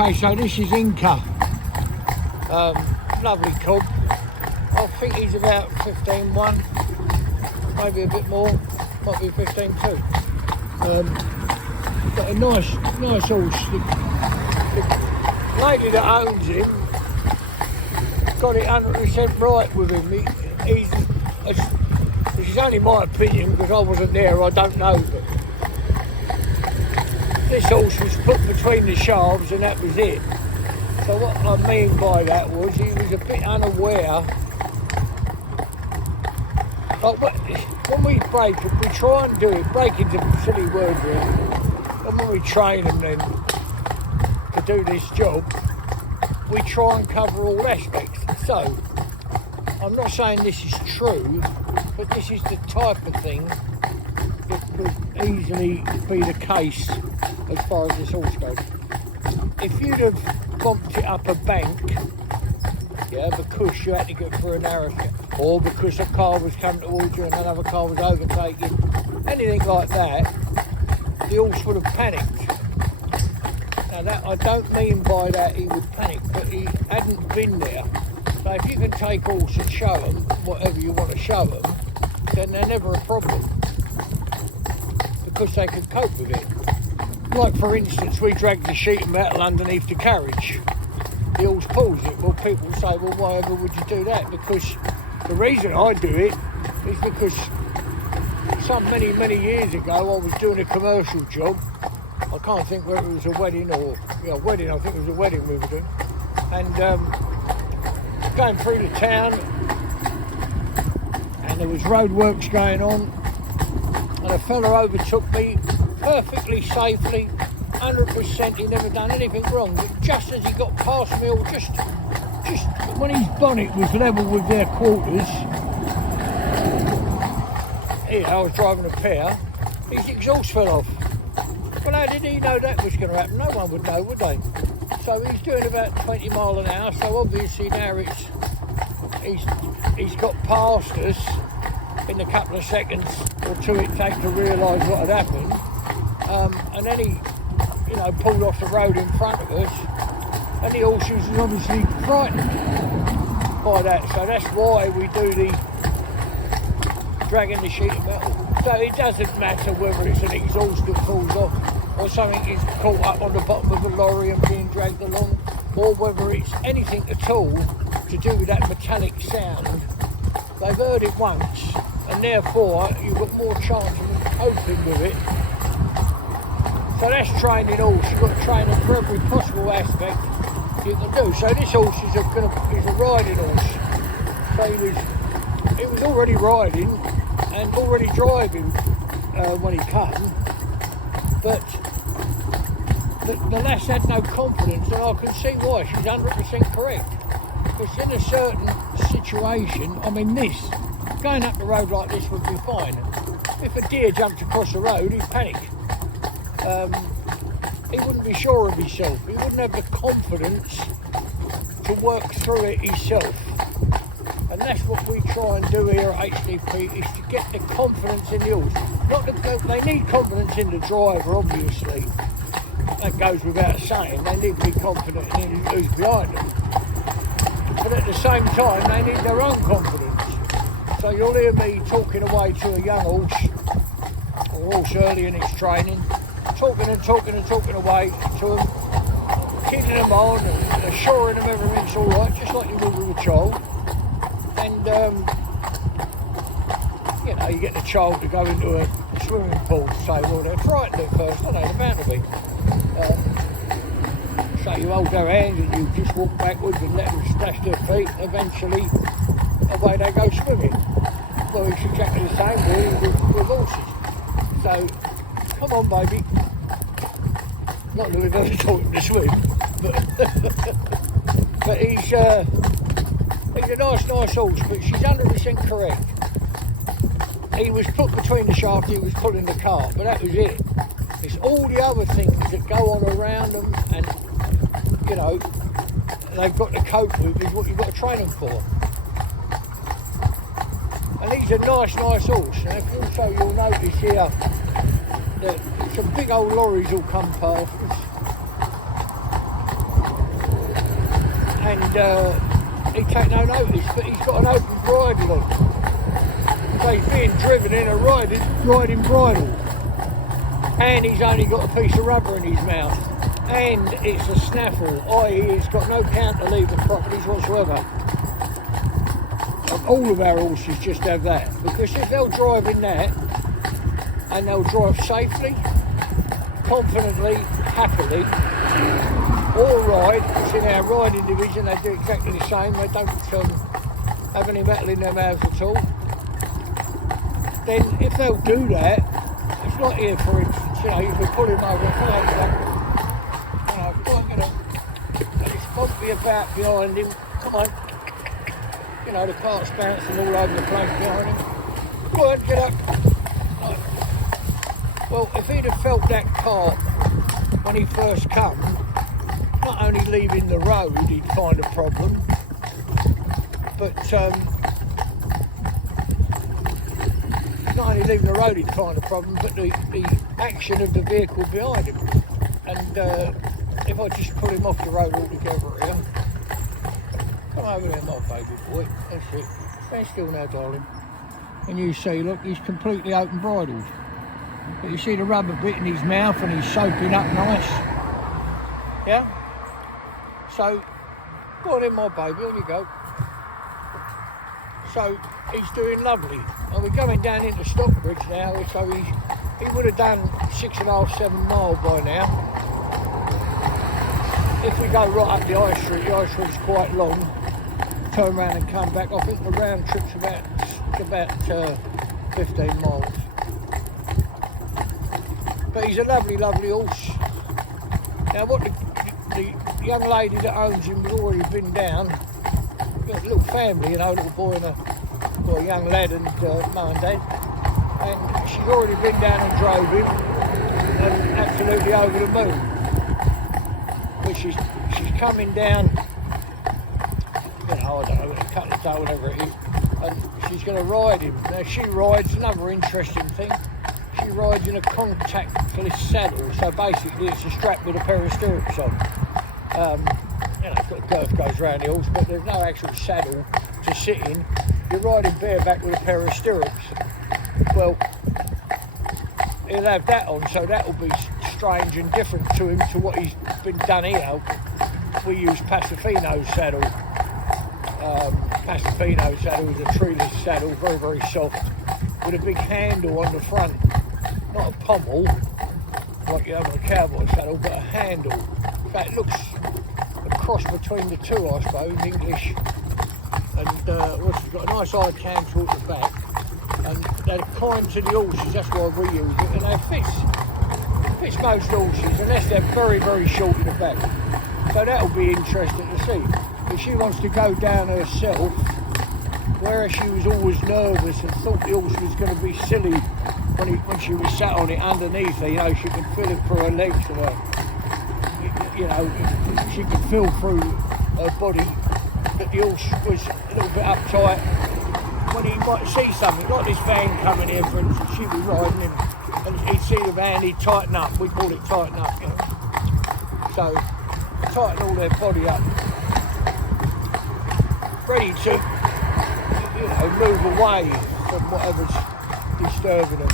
Okay, so this is Inca. Lovely cob. I think he's about 15-1, maybe a bit more, might be 15-2. But a nice horse. The lady that owns him got it 100% right with him. This is only my opinion because I wasn't there, I don't know. But this horse was put between the shafts and that was it. So what I mean by that was he was a bit unaware. Like when we break it, we try and do it. Breaking's a silly word really. And when we train them then to do this job, we try and cover all aspects. So I'm not saying this is true, but this is the type of thing that could easily be the case as far as this horse goes. If you'd have bumped it up a bank, because you had to go through a narrow strip, or because a car was coming towards you and another car was overtaking, anything like that, the horse would have panicked. Now that I don't mean by that he would panic, but he hadn't been there. So if you can take horse and show them whatever you want to show them, then they're never a problem because they can cope with it. Like for instance, we dragged the sheet of metal underneath the carriage. The horse pulls it. Well, people say, well, why ever would you do that? Because the reason I do it is because many years ago I was doing a commercial job. I can't think whether it was a wedding or a wedding. I think it was a wedding we were doing, and going through the town, and there was roadworks going on, and a fella overtook me perfectly safely, 100%. He never done anything wrong, but just as he got past me, or just when his bonnet was level with their quarters, I was driving a pair, his exhaust fell off. Well, how did he know that was going to happen? No one would know, would they? So he's doing about 20 mile an hour, so obviously now he's got past us in the couple of seconds or two it takes to realise what had happened. And then he, pulled off the road in front of us, and the horse was obviously frightened by that. So that's why we do the dragging the sheet of metal. So it doesn't matter whether it's an exhaust that falls off or something is caught up on the bottom of a lorry and being dragged along, or whether it's anything at all to do with that metallic sound. They've heard it once, and therefore you've got more chance of coping with it. So that's training horse. You've got to train them for every possible aspect you can do. So this horse is a riding horse. So he was already riding and already driving when he came, but the lass had no confidence, and I can see why. She's 100% correct, because in a certain situation, going up the road like this would be fine. If a deer jumped across the road, he'd panic. He wouldn't be sure of himself. He wouldn't have the confidence to work through it himself. And that's what we try and do here at HDP, is to get the confidence in the horse. They need confidence in the driver, obviously. That goes without saying. They need to be confident in who's behind them. But at the same time, they need their own confidence. So you'll hear me talking away to a young horse, or horse early in its training, talking away to them, keeping them on and assuring them everything's all right, just like you would with a child. And you get the child to go into a swimming pool to say, well, they're frightened at first, aren't they? They're bound to be. So you hold their hand and you just walk backwards and let them splash their feet. Eventually, away they go swimming. Well, it's exactly the same really with horses. So, come on, baby. Not that we've ever taught him to swim, but he's a nice horse, but she's 100% correct. He was put between the shaft, he was pulling the cart, but that was it. It's all the other things that go on around them, and they've got to cope with, is what you've got to train them for. And he's a nice horse. And if also you'll notice here that some big old lorries will come past us. and he take no notice, but he's got an open bridle on. So he's being driven in a riding bridle, and he's only got a piece of rubber in his mouth, and it's a snaffle, i.e. he's got no cantilever properties whatsoever. And all of our horses just have that, because if they'll drive in that, and they'll drive safely, confidently, happily, or ride, it's in our riding division, they do exactly the same, they don't have any metal in their mouths at all. Then if they'll do that, it's like here for instance, you know, you can pull him over, and it's bumpy about behind him, come on, you know, the cart's bouncing all over the place behind him, go on, get up. Well, if he'd have felt that cart when he first come, not only leaving the road he'd find a problem, but not only leaving the road he'd find a problem, but the action of the vehicle behind him. And if I just pull him off the road altogether here, come over there, my baby boy, that's it, stand still now, darling. And you see, look, he's completely open bridled. But you see the rubber bit in his mouth and he's soaping up nice. Yeah? So, go on in, my baby, on you go. So, he's doing lovely. And we're going down into Stockbridge now, so he would have done 6.5, 7 miles by now. If we go right up the High Street's quite long. Turn around and come back. I think the round trip's about 15 miles. But he's a lovely, lovely horse. Now what the young lady that owns him has already been down. Got a little family, you know, a little boy and a young lad and mum and dad. And she's already been down and drove him and absolutely over the moon. But she's coming down, you know, I don't know, a couple of days, whatever it is, and she's going to ride him. Now she rides, another interesting thing, she rides in a contactless saddle, so basically it's a strap with a pair of stirrups on. You know, the girth goes round the horse, but there's no actual saddle to sit in. You're riding bareback with a pair of stirrups. Well, he'll have that on, so that will be strange and different to him to what he's been done here. We use Pasofino's saddle. Pasofino's saddle is a treeless saddle, very, very soft, with a big handle on the front. Not a pommel, like you have on a cowboy saddle, but a handle. In fact, it looks a cross between the two, I suppose, English. And it's got a nice high canter at the back. And they're kind to the horses, that's why we use it. And they fits most horses, unless they're very, very short in the back. So that'll be interesting to see. If she wants to go down herself, whereas she was always nervous and thought the horse was going to be silly when she was sat on it underneath her, you know, she could feel it through her legs and you know, she could feel through her body that the horse was a little bit uptight. When he might see something, like this van coming here, for instance, she'd be riding him, and he'd see the van, he'd tighten up, we call it tighten up, you know. So, tighten all their body up, ready to, you know, move away from whatever's disturbing them.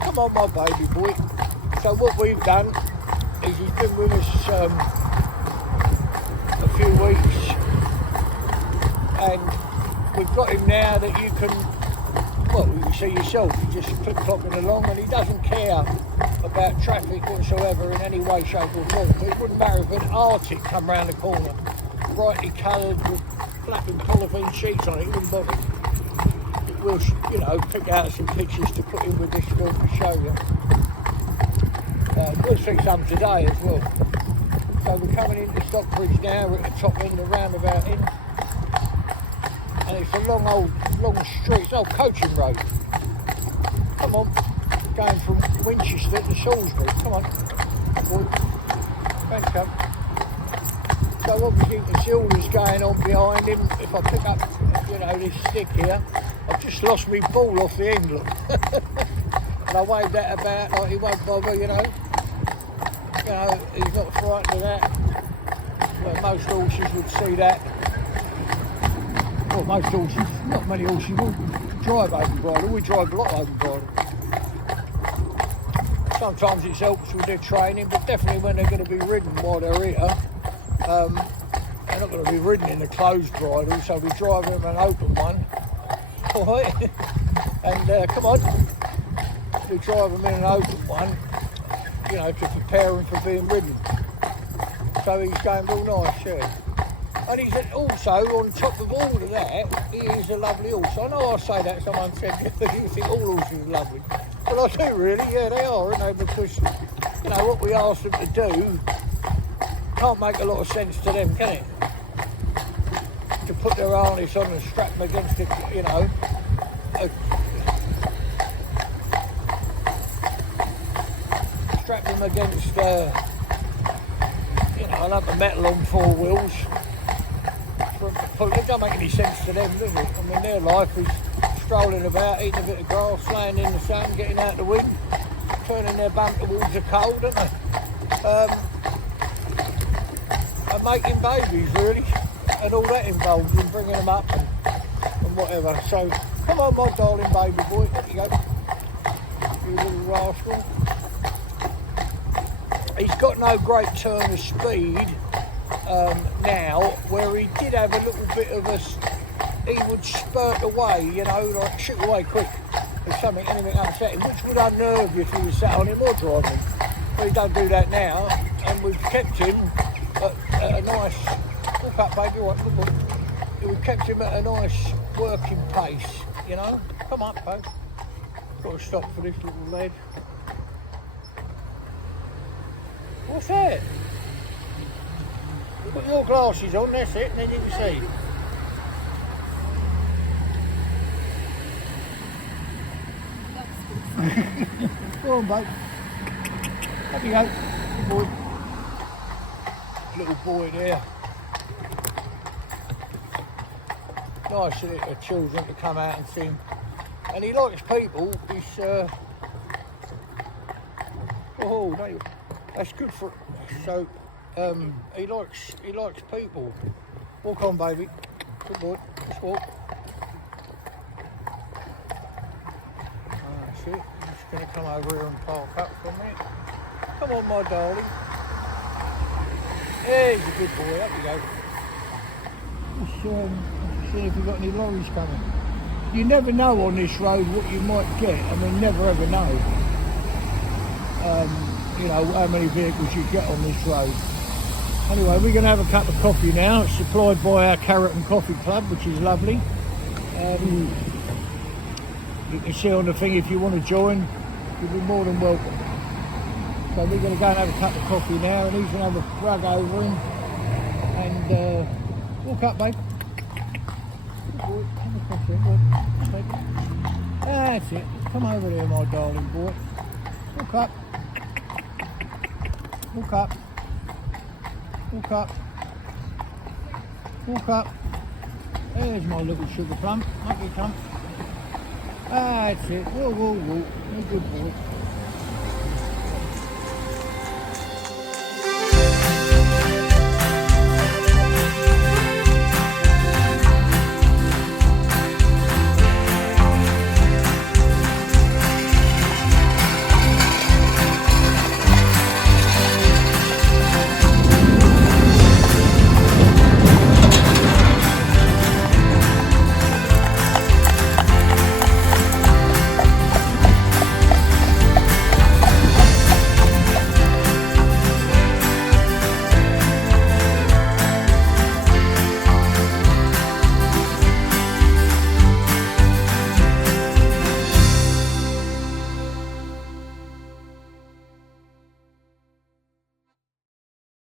Come on, my baby boy. So what we've done is he's been with us a few weeks, and we've got him now that you can, well, you see yourself, he's just clip-clopping along, and he doesn't care about traffic whatsoever in any way, shape or form. It wouldn't matter if an Arctic come round the corner, brightly coloured with flapping polythene sheets on it, it wouldn't bother. We'll, you know, pick out some pictures to put in with this film to show you. We'll see some today as well. So we're coming into Stockbridge now, we're at the top end of the roundabout in. And it's a long street, it's an old coaching road. Come on, going from Winchester to Salisbury, come on. Thanks, come. So obviously you can see all this going on behind him. If I pick up, you know, this stick here, I've just lost my ball off the end, look. And I waved that about like he won't bother, you know. You know, he's not frightened of that. So most horses would see that. Well, most horses, not many horses will drive open bridle. We drive a lot open bridle. Sometimes it helps with their training, but definitely when they're going to be ridden while they're here, they're not going to be ridden in a closed bridle, so we drive them an open one. Alright? And come on, we drive them in an open one, you know, to prepare him for being ridden. So he's going real nice, yeah. And he's also, on top of all of that, he is a lovely horse. I know I say that, someone said, you think all horses are lovely. Well, I do really, yeah, they are, aren't they? Because, you know, what we ask them to do can't make a lot of sense to them, can it? To put their harness on and strap them against it, you know. Strap them against, you know, a lump of metal on four wheels. It don't make any sense to them, does it? I mean, their life is strolling about, eating a bit of grass, laying in the sun, getting out the wind, turning their bum towards the cold, don't they? And making babies, really, and all that involved in bringing them up and whatever. So, come on, my darling baby boy, there you go, you little rascal. He's got no great turn of speed now, where he did have a little bit of he would spurt away, you know, like shoot away quick if anything upset him, which would unnerve you if you were sat on him or driving him. But he don't do that now, and we've kept him at a nice, look up baby, right, good boy. We've kept him at a nice working pace, you know. Come on, folks. Got to stop for this little lad. What's that? Put your glasses on, that's it, and then you can see. Go on, babe. Up you go. Good boy. Little boy there. Nice little children to come out and see him. And he likes people. He's oh, no, that's good for. So he likes people. Walk on, baby. Good boy. Let's walk. That's it. I'm just going to come over here and park up for a minute. Come on, my darling. Yeah, he's a good boy. Up you go. Let's see if we've got any lorries coming. You never know on this road what you might get. I mean, never ever know. You know, how many vehicles you get on this road. Anyway, we're going to have a cup of coffee now. It's supplied by our Carrot and Coffee Club, which is lovely. You can see on the thing, if you want to join, you'll be more than welcome. So we're going to go and have a cup of coffee now, and he's going to have a rug over him. And walk up, babe. Good boy. Have a coffee, boy. That's it. Come over there, my darling boy. Walk up. Walk up. Walk up. Walk up. There's my little sugar plum. Up you come. That's it. Whoa, whoa, whoa. You're a good boy.